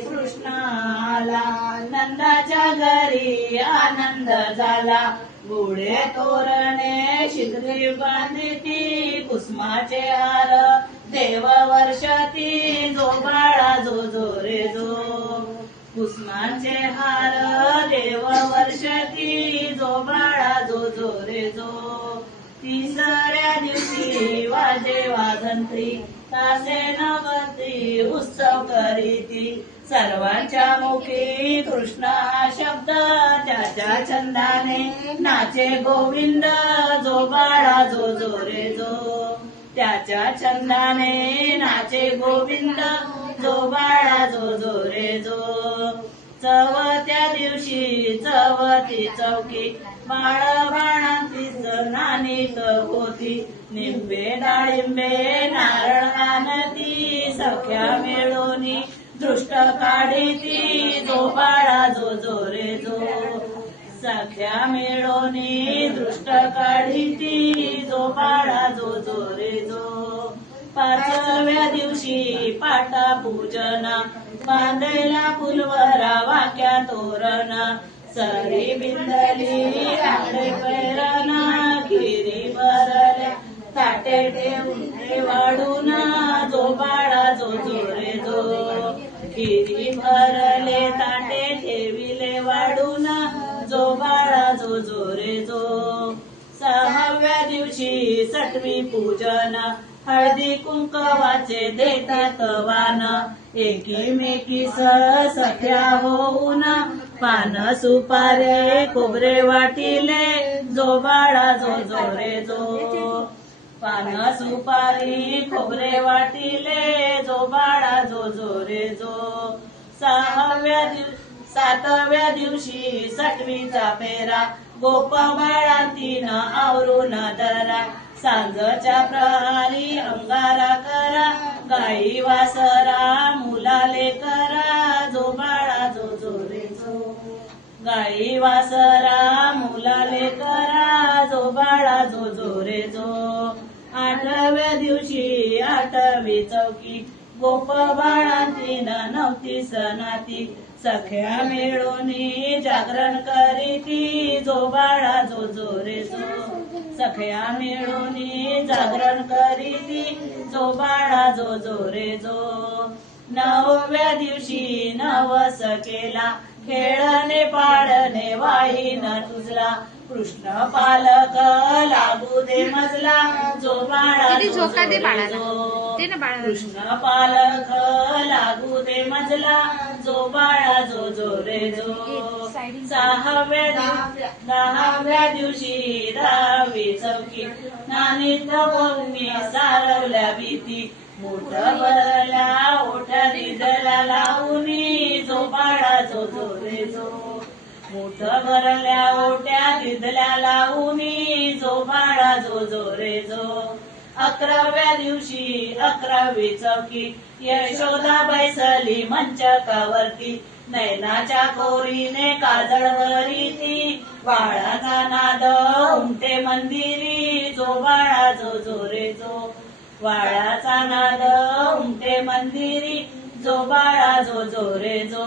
कृष्ण आला, नंदाच्या घरी आनंद झाला. गोडे तोरणे शिदरी बांधिती, कुसुमाचे हार देव वर्षती. जो बाळा जो जो रे जो, कुसुमाचे हार देव वर्षती. जो बाळा जो जो रे जो. तिसऱ्या दिवशी वाजे वाजंत्री, तासे नवती उत्सव करीती. सर्वांच्या मुखी कृष्ण हा शब्द, त्याच्या छंदाने नाचे गोविंद. जो बाळा जो जो रे जो, त्याच्या छंदाने नाचे गोविंद. जो बाळा जो जो रे जो. चवथ्या दिवशी चवती चौकी, बाळ बाळांतीच नानीत होती. निंबे डाळिंबे नारळ आणती, सख्या मिळूनी दृष्ट काढीती. जो बाळा जो जो रे जो, सख्या मिळूनी दृष्ट काढीती. जो बाळा जो जो रे जो. पाचव्या दिवशी पाटा पूजना, बांधलेला फुलवरा वाक्या तोरणा. सरी बिंदली आकडे पैरणा, खिरी भरले ताटे ठेवून वाढून. जो बाळा जो जो रे जो, खिरी भरले ताटे ठेविले वाढून. जो बाळा जो जो रे जो. सहाव्या दिवशी सटवी पूजना, हळदी कुंकवाचे देतात वान. एकीमेकी सख्या होऊन, पान सुपारे खोबरे वाटिले. जो बाळा जो जो रे जो, पान सुपारी खोबरे वाटिले. जो बाळा जो जो रे जो. सातव्या दिवशी सटवीचा पेरा, गोप बाळांतीन आवरून धरा. सांजच्या प्रहारी अंगारा करा, गाई वासरा मुलाले करा. जो बाळा जो जो रे जो, गाई वासरा मुलाले करा. जो बाळा जो जो रे जो. आठव्या दिवशी आठवी चौकी, गोप बाळांतीन नवती सनाती. सख्या मिळूनी जागरण करीती. जो बाळा जो जो रे जो, सख्या मिळूनी जागरण करीती. जो बाळा जो जो रे जो. नवव्या दिवशी नवस केला, खेळणे पाळणे वाहीन तुझला. कृष्ण पालक लागू दे मजला. जो बाळा जो जो रे जो, कृष्ण पालक लागू दे मजला. जो बाळा जो जो रे जो. दहाव्या दिवशी दहावी चौकी, नानीत भूमी सारवल्या भीती. मोठ भरल्या ओठ्या दिदला लावूनी. जो बाळा जो जो रे जो. मोठ भरल्या ओट्या दिदल्या लावूनी. जो बाळा जो जो रे जो. अकराव्या दिवशी अकरावी चौकी, यशोदा बैसली मंचकावरती. नैनाच्या कोरीने काजळ भरीती. बाळाचा नाद उमटे मंदिरी. जो बाळा जो जो रे जो. बाळाचा नाद उमटे मंदिरी. जो बाळा जो जो रे जो.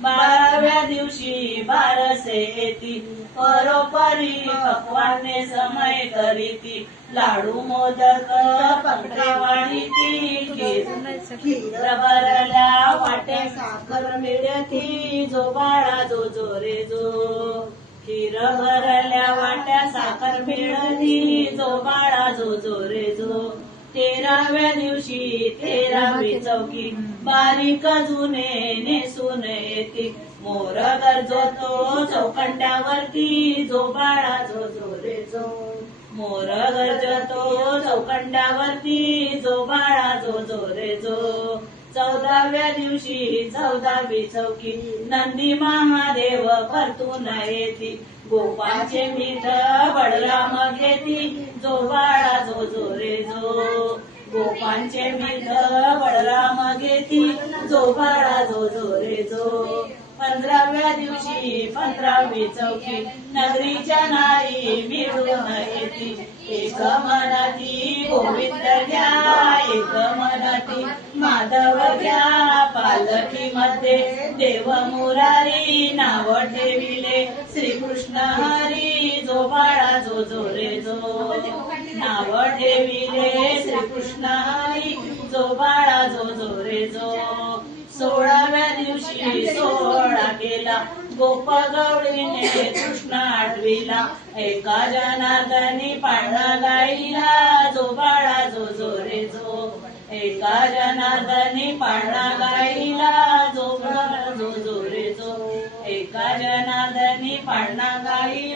बाराव्या दिवशी बारसे येती, परोपरी पक्वाने समय करीती. लाडू मोदक पंखा वाढीती. खीर भरल्या वाटे साखर मिळती. जो बाळा जो जो रे जो. खीर भरल्या वाट्या साखर मिळती. जो बाळा जो जो रे जो. तेराव्या दिवशी तेरावी चौकी, बारीक जुने नेसून येते. मोर गरजतो चौकंड्यावरती. जो बाळा जो जो रे जो. मोर गरजतो चौकंड्यावरती. जो बाळा जो जो रे जो. चौदाव्या दिवशी चौदावी चौकी, नंदी महादेव परतून येती. गोपांचे मीठ बळराम घेती. जो बाळा जो जो रे जो. गोपांचे मीठ बळराम घेती. जो बाळा जो जो रे जो. 15व्या दिवशी 15वी चौकी नगरीच्या नारी मिळून येती एक मनाती गोविंद घ्या एक मनाती माधव घ्या पालखी मध्ये देव मुरारी नाव ठेविले श्रीकृष्ण हरी जो बाळा जो जो रे जो नाव ठेविले श्रीकृष्ण हरी जो बाळा जो जो रे जो 16व्या दिवशी सोहळा केला गोप गवळीने कृष्ण आठविला एका जनार्दनी पाळणा गाईला जो बाळा जो जो रे जो एका जनार्दनी पाळणा गाईला जो बाळा जो जो रे जो एका जनार्दनी पाळणा गाई